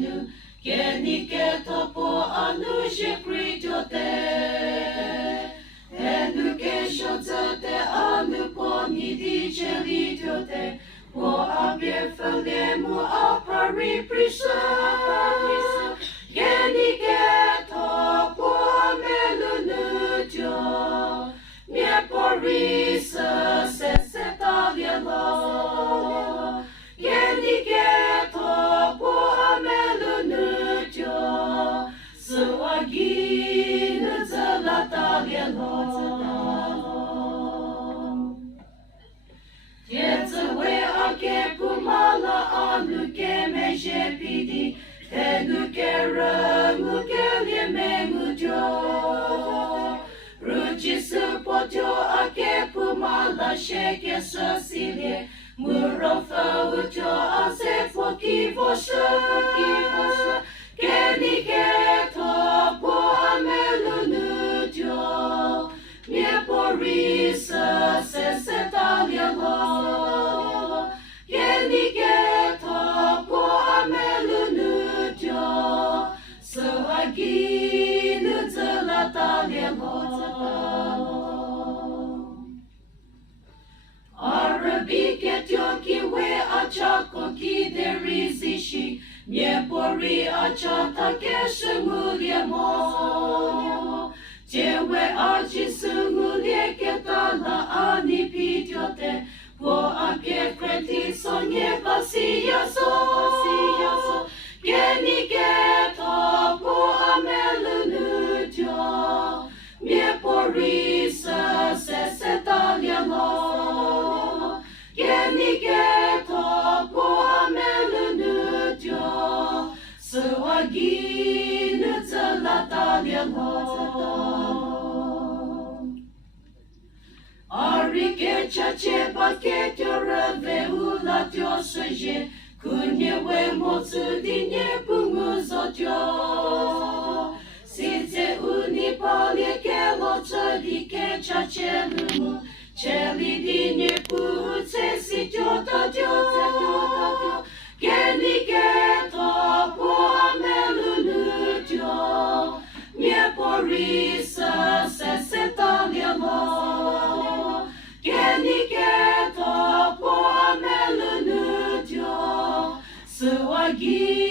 nu kenike topo anu jekritote enu keshote anu poni dijelitote po abie felemu apari prisa kenike topo amelunutyo mie porisa sesetavielo kenike topo amelunutyo suaginu zelatavielo Tietzewe ake pumala anu keme jepidi enu kera mukelie memutyo Ruchi supotyo ake pumala sheke sosilie Murofa utyo ase fokivosha Kenike topo amelunutyo Mie porisa sesetavielo Kenike topo amelunutyo Suaginu zelatavielo Arabike tyokiwe achako kiderizishi Mie pori achata keshemuliemo Tewe aji sungulie ketala anipityote Po apie kreti sonye basiyaso Kenike topo amelunutyo Mie porisa sesetalielo Kenike topo amelunutyo Suaginu zelatalielo Arike chache baketyo reve ulatyo seje Kunyewe motsu dinye punguzotyo Sitse unipalye kelo chadike chache lumu Cheli dinye putse sityotatyo Kenike topo amelunutyo Mie porisa sesetavielo Kenike topo amelunutyo Suagi